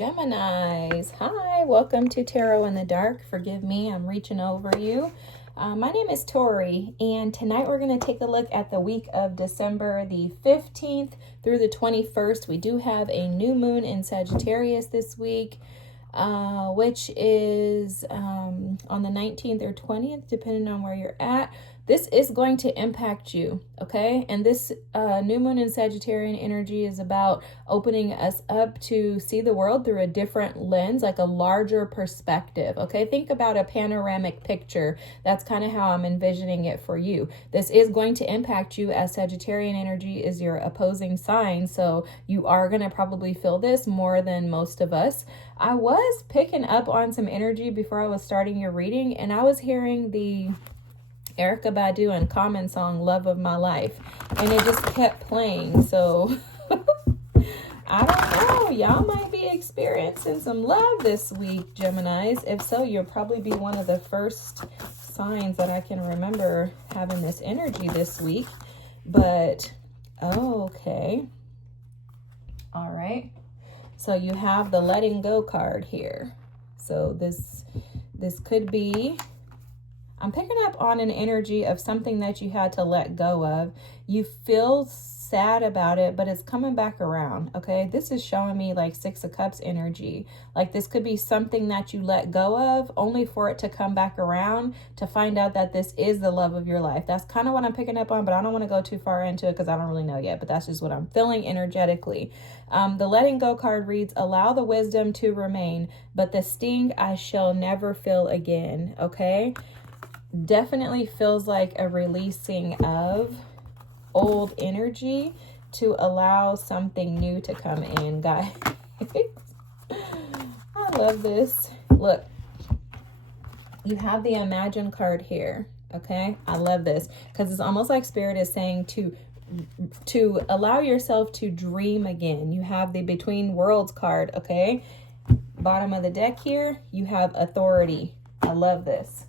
Geminis, hi, welcome to Tarot in the Dark. Forgive me, I'm reaching over you. My name is Tori, and tonight we're going to take a look at the week of December the 15th through the 21st. We do have a new moon in Sagittarius this week, which is on the 19th or 20th, depending on where you're at. This is going to impact you, okay? And this new moon in Sagittarian energy is about opening us up to see the world through a different lens, like a larger perspective, okay? Think about a panoramic picture. That's kind of how I'm envisioning it for you. This is going to impact you, as Sagittarian energy is your opposing sign, so you are going to probably feel this more than most of us. I was picking up on some energy before I was starting your reading, and I was hearing the Erykah Badu and Common song Love of My Life, and it just kept playing. So I don't know, y'all might be experiencing some love this week, Geminis. If so, you'll probably be one of the first signs that I can remember having this energy this week. But okay, all right, so you have the letting go card here. So this could be, I'm picking up on an energy of something that you had to let go of. You feel sad about it, but it's coming back around, okay? This is showing me like Six of Cups energy. Like this could be something that you let go of only for it to come back around to find out that this is the love of your life. That's kind of what I'm picking up on, but I don't want to go too far into it because I don't really know yet, but that's just what I'm feeling energetically. The letting go card reads, allow the wisdom to remain, but the sting I shall never feel again, okay? Definitely feels like a releasing of old energy to allow something new to come in, guys. I love this. Look, you have the Imagine card here, okay? I love this because it's almost like Spirit is saying to allow yourself to dream again. You have the Between Worlds card, okay? Bottom of the deck here, you have Authority. I love this.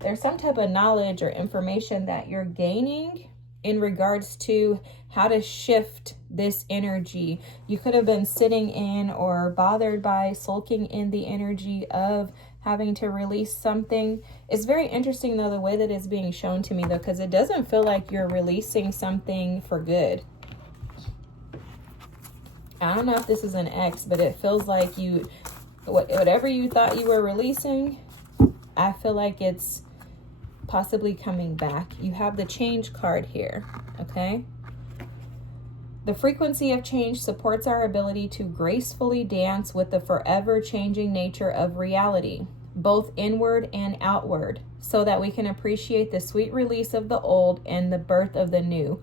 There's some type of knowledge or information that you're gaining in regards to how to shift this energy. You could have been sitting in or bothered by sulking in the energy of having to release something. It's very interesting though, the way that it's being shown to me though, because it doesn't feel like you're releasing something for good. I don't know if this is an ex, but it feels like whatever you thought you were releasing, I feel like it's possibly coming back. You have the Change card here, okay? The frequency of change supports our ability to gracefully dance with the forever changing nature of reality, both inward and outward, so that we can appreciate the sweet release of the old and the birth of the new.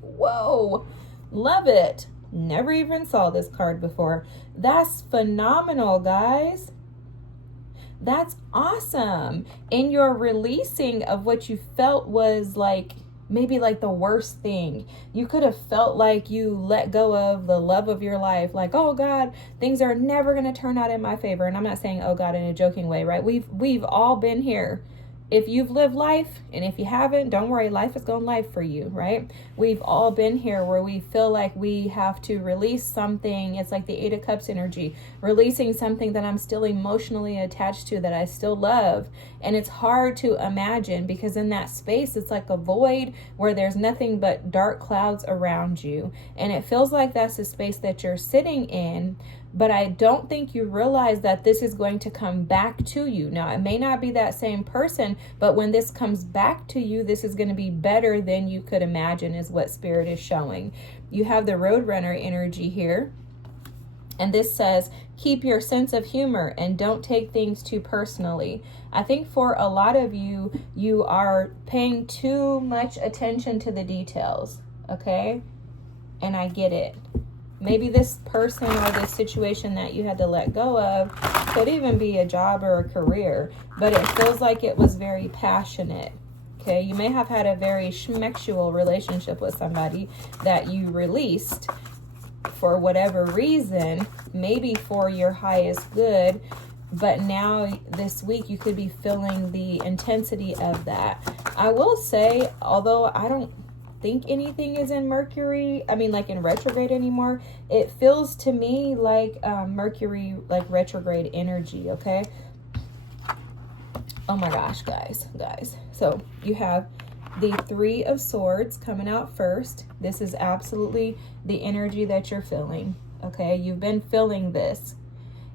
Whoa, love it. Never even saw this card before. That's phenomenal, guys. That's awesome. In your releasing of what you felt was like, maybe like the worst thing. You could have felt like you let go of the love of your life. Like, oh God, things are never going to turn out in my favor. And I'm not saying, oh God, in a joking way, right? We've all been here. If you've lived life, and if you haven't, don't worry, life is going life for you, right? We've all been here where we feel like we have to release something. It's like the Eight of Cups energy, releasing something that I'm still emotionally attached to, that I still love. And it's hard to imagine because in that space, it's like a void where there's nothing but dark clouds around you. And it feels like that's the space that you're sitting in. But I don't think you realize that this is going to come back to you. Now, it may not be that same person, but when this comes back to you, this is going to be better than you could imagine, is what Spirit is showing. You have the Roadrunner energy here. And this says, keep your sense of humor and don't take things too personally. I think for a lot of you, you are paying too much attention to the details, okay? And I get it. Maybe this person or this situation that you had to let go of could even be a job or a career, but it feels like it was very passionate. Okay, you may have had a very schmexual relationship with somebody that you released for whatever reason, maybe for your highest good, but now this week you could be feeling the intensity of that. I will say, although I don't think anything is in Mercury, I mean, like in retrograde anymore. It feels to me like Mercury, like retrograde energy, okay? Oh my gosh, guys. So you have the Three of Swords coming out first. This is absolutely the energy that you're feeling, okay? You've been feeling this.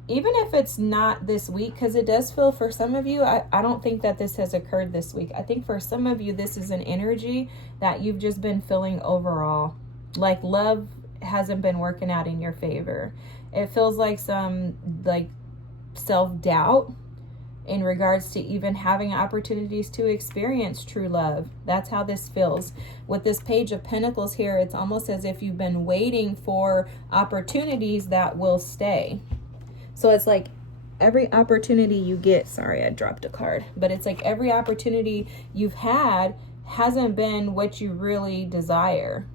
Even if it's not this week, because it does feel for some of you, I don't think that this has occurred this week. I think for some of you, this is an energy that you've just been feeling overall. Like love hasn't been working out in your favor. It feels like some like self-doubt in regards to even having opportunities to experience true love. That's how this feels. With this Page of Pentacles here, it's almost as if you've been waiting for opportunities that will stay. So it's like every opportunity you get, sorry, I dropped a card, but it's like every opportunity you've had hasn't been what you really desire.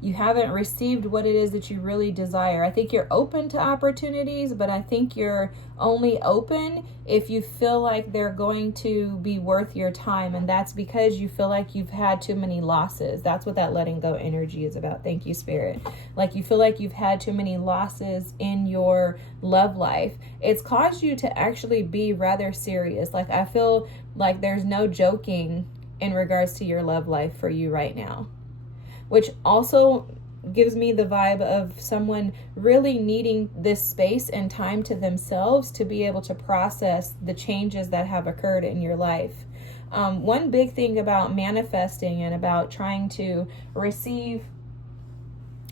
You haven't received what it is that you really desire. I think you're open to opportunities, but I think you're only open if you feel like they're going to be worth your time. And that's because you feel like you've had too many losses. That's what that letting go energy is about. Thank you, Spirit. Like you feel like you've had too many losses in your love life. It's caused you to actually be rather serious. Like I feel like there's no joking in regards to your love life for you right now, which also gives me the vibe of someone really needing this space and time to themselves to be able to process the changes that have occurred in your life. One big thing about manifesting and about trying to receive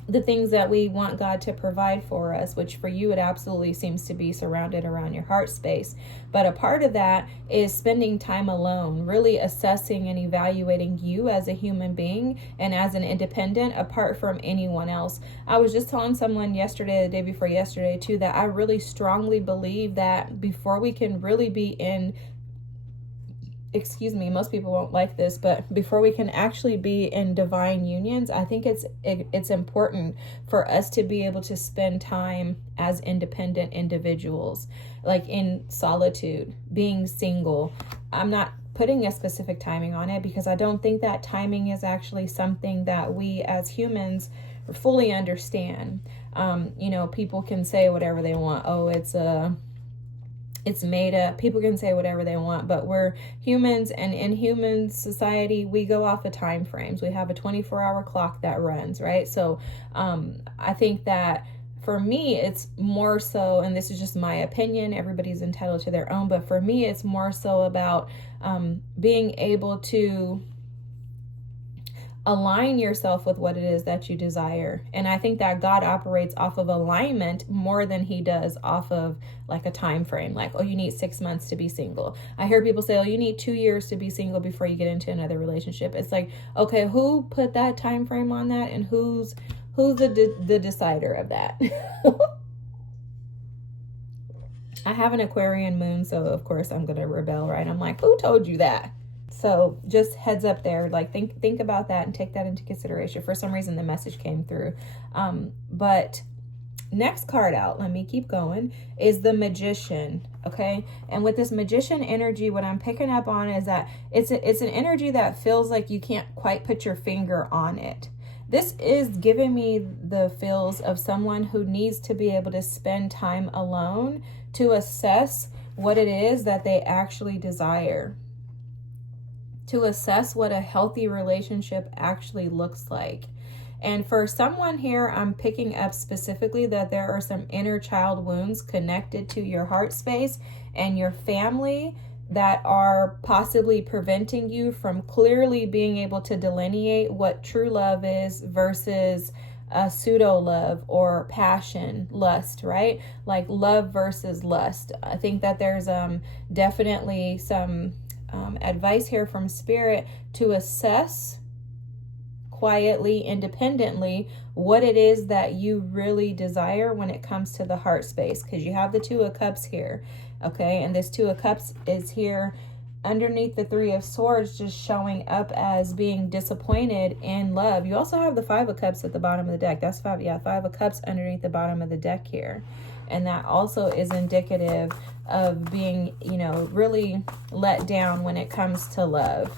the things that we want God to provide for us, which for you it absolutely seems to be surrounded around your heart space. But a part of that is spending time alone, really assessing and evaluating you as a human being and as an independent apart from anyone else. I was just telling someone yesterday, the day before yesterday too, that I really strongly believe that before we can really be in, excuse me, most people won't like this, but before we can actually be in divine unions, I think it's important for us to be able to spend time as independent individuals, like in solitude, being single. I'm not putting a specific timing on it because I don't think that timing is actually something that we as humans fully understand. You know, people can say whatever they want. Oh, it's made up. People can say whatever they want, but we're humans, and in human society, we go off of time frames. We have a 24-hour clock that runs, right? So I think that for me, it's more so, and this is just my opinion, everybody's entitled to their own, but for me, it's more so about being able to align yourself with what it is that you desire. And I think that God operates off of alignment more than he does off of like a time frame, like, oh, you need 6 months to be single. I hear people say, oh, you need 2 years to be single before you get into another relationship. It's like, okay, who put that time frame on that, and who's the decider of that? I have an Aquarian moon, so of course I'm gonna rebel, right? I'm like, who told you that? So just heads up there, like think about that and take that into consideration. For some reason, the message came through. But next card out, let me keep going, is the Magician, okay? And with this Magician energy, what I'm picking up on is that it's an energy that feels like you can't quite put your finger on it. This is giving me the feels of someone who needs to be able to spend time alone to assess what it is that they actually desire, to assess what a healthy relationship actually looks like. And for someone here, I'm picking up specifically that there are some inner child wounds connected to your heart space and your family that are possibly preventing you from clearly being able to delineate what true love is versus a pseudo love or passion, lust, right? Like love versus lust. I think that there's definitely some advice here from Spirit to assess quietly, independently, what it is that you really desire when it comes to the heart space, because you have the Two of Cups here, okay? And this Two of Cups is here underneath the Three of Swords, just showing up as being disappointed in love. You also have the Five of Cups at the bottom of the deck. That's Five of Cups underneath the bottom of the deck here. And that also is indicative of being, you know, really let down when it comes to love.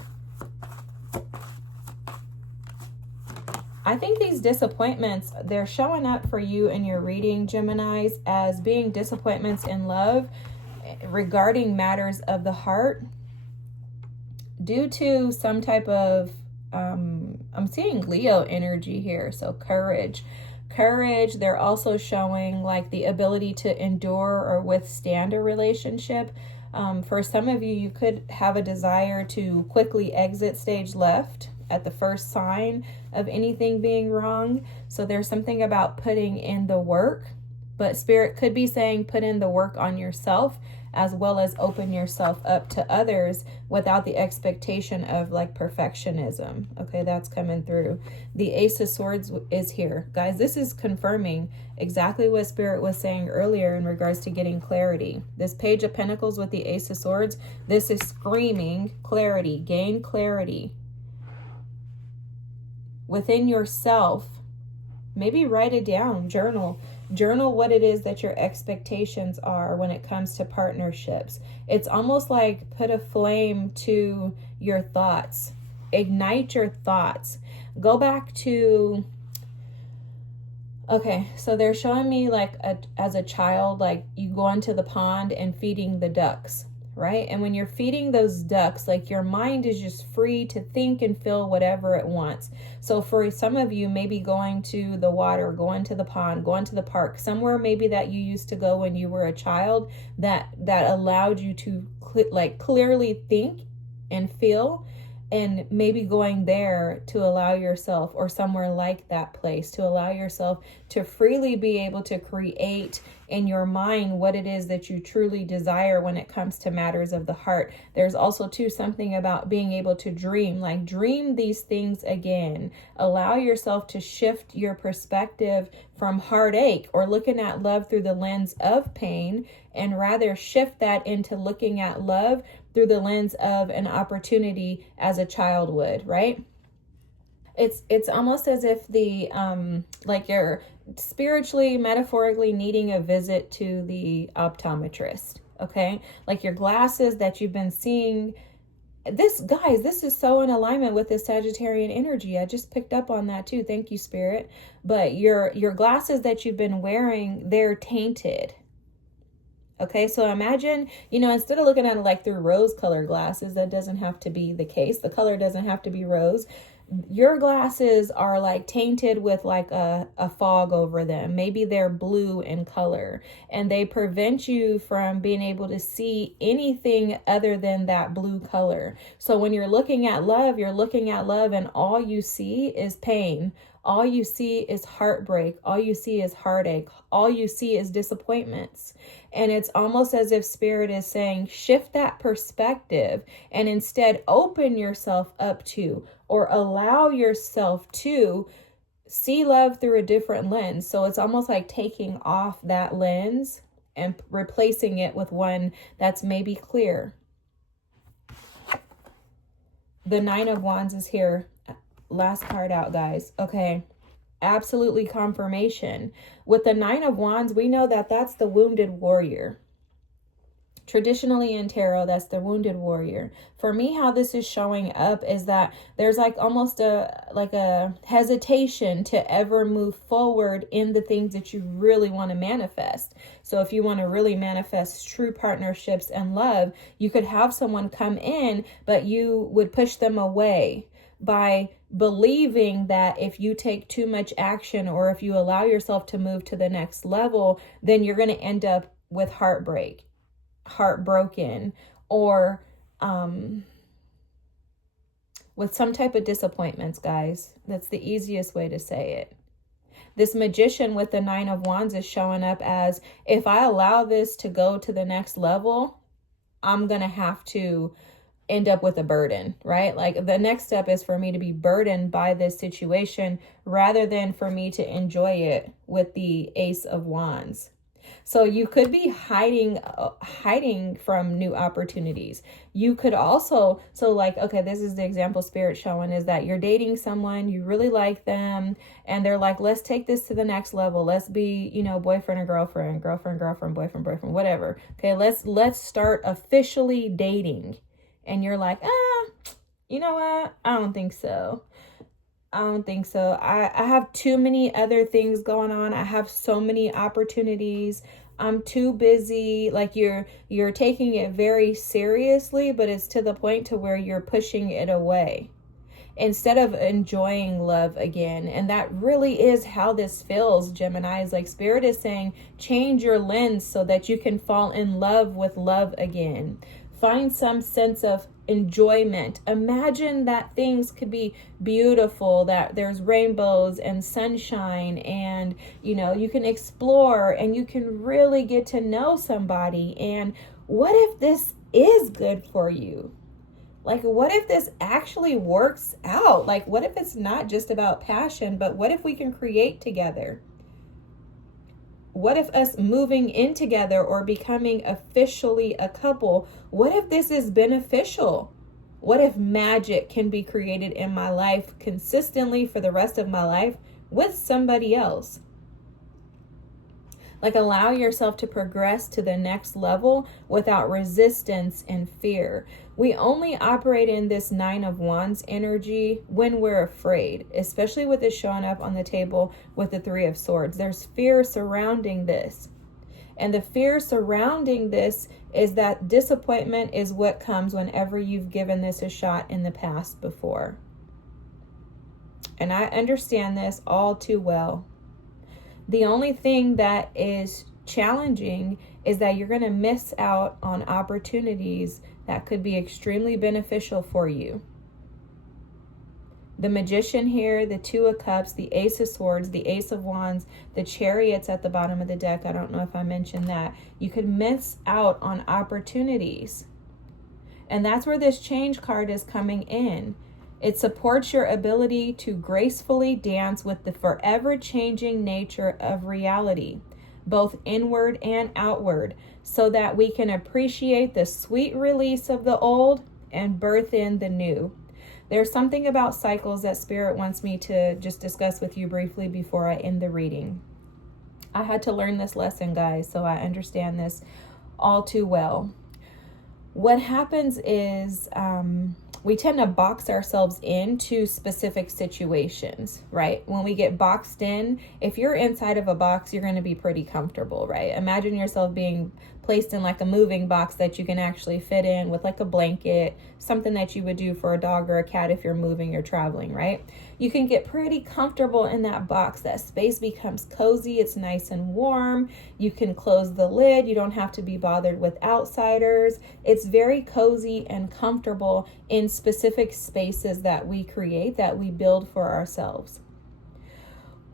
I think these disappointments, they're showing up for you in your reading, Geminis, as being disappointments in love regarding matters of the heart due to some type of, I'm seeing Leo energy here, so courage. They're also showing like the ability to endure or withstand a relationship. For some of you, you could have a desire to quickly exit stage left at the first sign of anything being wrong. So there's something about putting in the work, but Spirit could be saying put in the work on yourself as well as open yourself up to others without the expectation of like perfectionism. Okay, that's coming through. The Ace of Swords is here. Guys, this is confirming exactly what Spirit was saying earlier in regards to getting clarity. This Page of Pentacles with the Ace of Swords, this is screaming clarity. Gain clarity within yourself. Maybe write it down, journal what it is that your expectations are when it comes to partnerships. It's almost like put a flame to your thoughts. Ignite your thoughts. Go back to, okay, so they're showing me like as a child, like you go into the pond and feeding the ducks, right? And when you're feeding those ducks, like your mind is just free to think and feel whatever it wants. So for some of you, maybe going to the water, going to the pond, going to the park, somewhere maybe that you used to go when you were a child that allowed you to clearly think and feel, and maybe going there to allow yourself, or somewhere like that place, to allow yourself to freely be able to create in your mind what it is that you truly desire when it comes to matters of the heart. There's also too something about being able to dream, like dream these things again. Allow yourself to shift your perspective from heartache or looking at love through the lens of pain, and rather shift that into looking at love through the lens of an opportunity as a child would, right? It's almost as if the like you're spiritually, metaphorically needing a visit to the optometrist, okay? Like your glasses that you've been seeing. This, guys, this is so in alignment with this Sagittarian energy. I just picked up on that too. Thank you, Spirit. But your glasses that you've been wearing, they're tainted. Okay, so imagine, instead of looking at it like through rose-colored glasses, that doesn't have to be the case. The color doesn't have to be rose. Your glasses are like tainted with like a fog over them. Maybe they're blue in color, and they prevent you from being able to see anything other than that blue color. So when you're looking at love, and all you see is pain. All you see is heartbreak. All you see is heartache. All you see is disappointments. And it's almost as if Spirit is saying, shift that perspective and instead open yourself up to, or allow yourself to see love through a different lens. So it's almost like taking off that lens and replacing it with one that's maybe clear. The Nine of Wands is here. Last card out, guys. Okay. Absolutely confirmation. With the Nine of Wands, we know that that's the wounded warrior. Traditionally in tarot, that's the wounded warrior. For me, how this is showing up is that there's like almost a hesitation to ever move forward in the things that you really want to manifest. So if you want to really manifest true partnerships and love, you could have someone come in, but you would push them away by believing that if you take too much action, or if you allow yourself to move to the next level, then you're going to end up with heartbroken, or with some type of disappointments, guys. That's the easiest way to say it. This Magician with the Nine of Wands is showing up as, if I allow this to go to the next level, I'm going to have to end up with a burden, right? Like the next step is for me to be burdened by this situation rather than for me to enjoy it with the Ace of Wands. So you could be hiding from new opportunities. You could also, so like, okay, this is the example Spirit showing, is that you're dating someone, you really like them, and they're like, let's take this to the next level. Let's be, boyfriend or girlfriend, boyfriend, whatever. Okay, let's start officially dating. And you're like, you know what? I don't think so. I don't think so. I have too many other things going on. I have so many opportunities. I'm too busy. Like you're taking it very seriously, but it's to the point to where you're pushing it away instead of enjoying love again. And that really is how this feels, Gemini. Is like Spirit is saying, change your lens so that you can fall in love with love again. Find some sense of enjoyment. Imagine that things could be beautiful, that there's rainbows and sunshine, and you can explore and you can really get to know somebody. And what if this is good for you? Like, what if this actually works out? Like, what if it's not just about passion, but what if we can create together? What if us moving in together or becoming officially a couple, what if this is beneficial? What if magic can be created in my life consistently for the rest of my life with somebody else? Like, allow yourself to progress to the next level without resistance and fear. We only operate in this 9 of Wands energy when we're afraid, especially with it showing up on the table with the 3 of Swords. There's fear surrounding this. And the fear surrounding this is that disappointment is what comes whenever you've given this a shot in the past before. And I understand this all too well. The only thing that is challenging is that you're going to miss out on opportunities that could be extremely beneficial for you. The Magician here, the 2 of Cups, the Ace of Swords, the Ace of Wands, the Chariots at the bottom of the deck. I don't know if I mentioned that. You could miss out on opportunities. And that's where this change card is coming in. It supports your ability to gracefully dance with the forever changing nature of reality, both inward and outward, so that we can appreciate the sweet release of the old and birth in the new. There's something about cycles that Spirit wants me to just discuss with you briefly before I end the reading. I had to learn this lesson, guys, so I understand this all too well. What happens is we tend to box ourselves into specific situations, right? When we get boxed in, if you're inside of a box, you're going to be pretty comfortable, right? Imagine yourself being placed in like a moving box that you can actually fit in with like a blanket, something that you would do for a dog or a cat if you're moving or traveling, right? You can get pretty comfortable in that box. That space becomes cozy. It's nice and warm. You can close the lid. You don't have to be bothered with outsiders. It's very cozy and comfortable in specific spaces that we create, that we build for ourselves.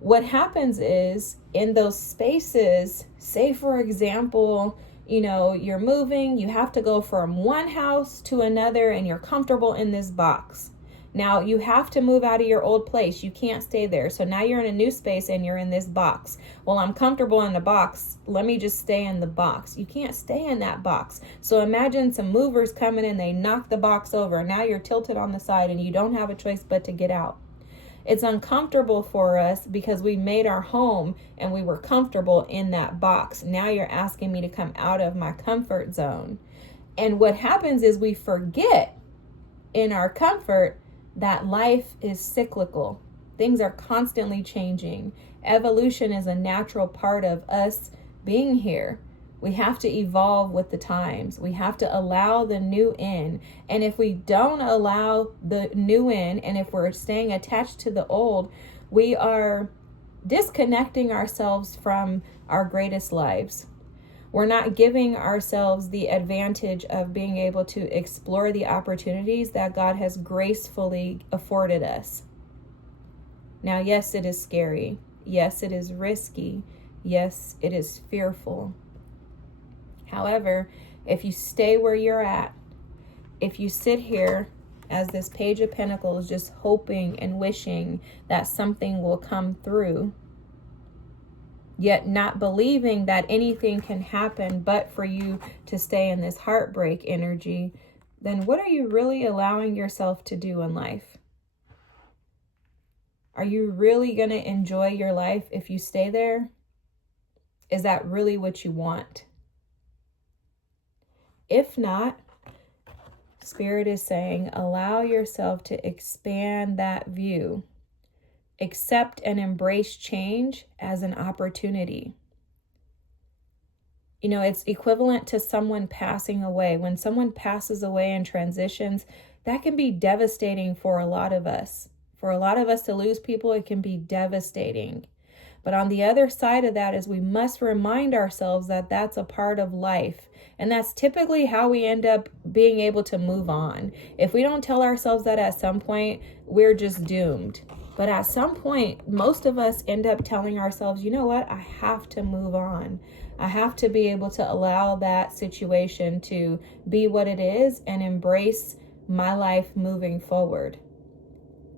What happens is in those spaces, say for example, you're moving, you have to go from one house to another and you're comfortable in this box. Now you have to move out of your old place. You can't stay there. So now you're in a new space and you're in this box. Well, I'm comfortable in the box. Let me just stay in the box. You can't stay in that box. So imagine some movers coming and they knock the box over. Now you're tilted on the side and you don't have a choice but to get out. It's uncomfortable for us because we made our home and we were comfortable in that box. Now you're asking me to come out of my comfort zone. And what happens is we forget in our comfort that life is cyclical. Things are constantly changing. Evolution is a natural part of us being here. We have to evolve with the times. We have to allow the new in. And if we don't allow the new in, and if we're staying attached to the old, we are disconnecting ourselves from our greatest lives. We're not giving ourselves the advantage of being able to explore the opportunities that God has gracefully afforded us. Now, yes, it is scary. Yes, it is risky. Yes, it is fearful. However, if you stay where you're at, if you sit here as this Page of Pentacles just hoping and wishing that something will come through, yet not believing that anything can happen but for you to stay in this heartbreak energy, then what are you really allowing yourself to do in life? Are you really going to enjoy your life if you stay there? Is that really what you want? If not, Spirit is saying, allow yourself to expand that view. accept and embrace change as an opportunity. You know, it's equivalent to someone passing away. When someone passes away and transitions, that can be devastating for a lot of us. For a lot of us to lose people, it can be devastating. But on the other side of that is we must remind ourselves that that's a part of life. And that's typically how we end up being able to move on. If we don't tell ourselves that at some point, we're just doomed. But at some point, most of us end up telling ourselves, you know what, I have to move on. I have to be able to allow that situation to be what it is and embrace my life moving forward.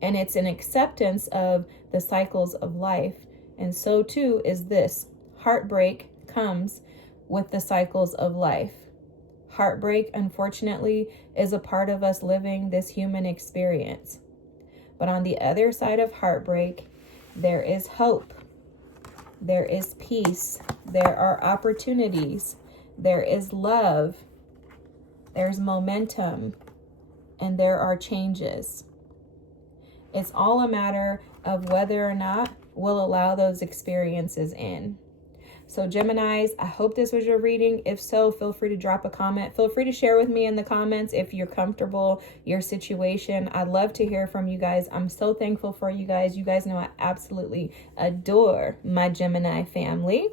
And it's an acceptance of the cycles of life. And so too is this. Heartbreak comes with the cycles of life. Heartbreak, unfortunately, is a part of us living this human experience. But on the other side of heartbreak, there is hope. There is peace. There are opportunities. There is love. There's momentum. And there are changes. It's all a matter of whether or not we'll allow those experiences in. So Geminis, I hope this was your reading. If so, feel free to drop a comment. Feel free to share with me in the comments if you're comfortable, your situation. I'd love to hear from you guys. I'm so thankful for you guys. You guys know I absolutely adore my Gemini family.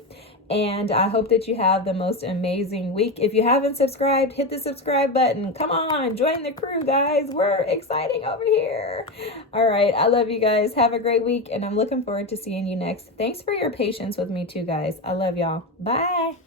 And I hope that you have the most amazing week. If you haven't subscribed, hit the subscribe button. Come on, join the crew, guys. We're exciting over here. All right, I love you guys. Have a great week, and I'm looking forward to seeing you next. Thanks for your patience with me too, guys. I love y'all. Bye.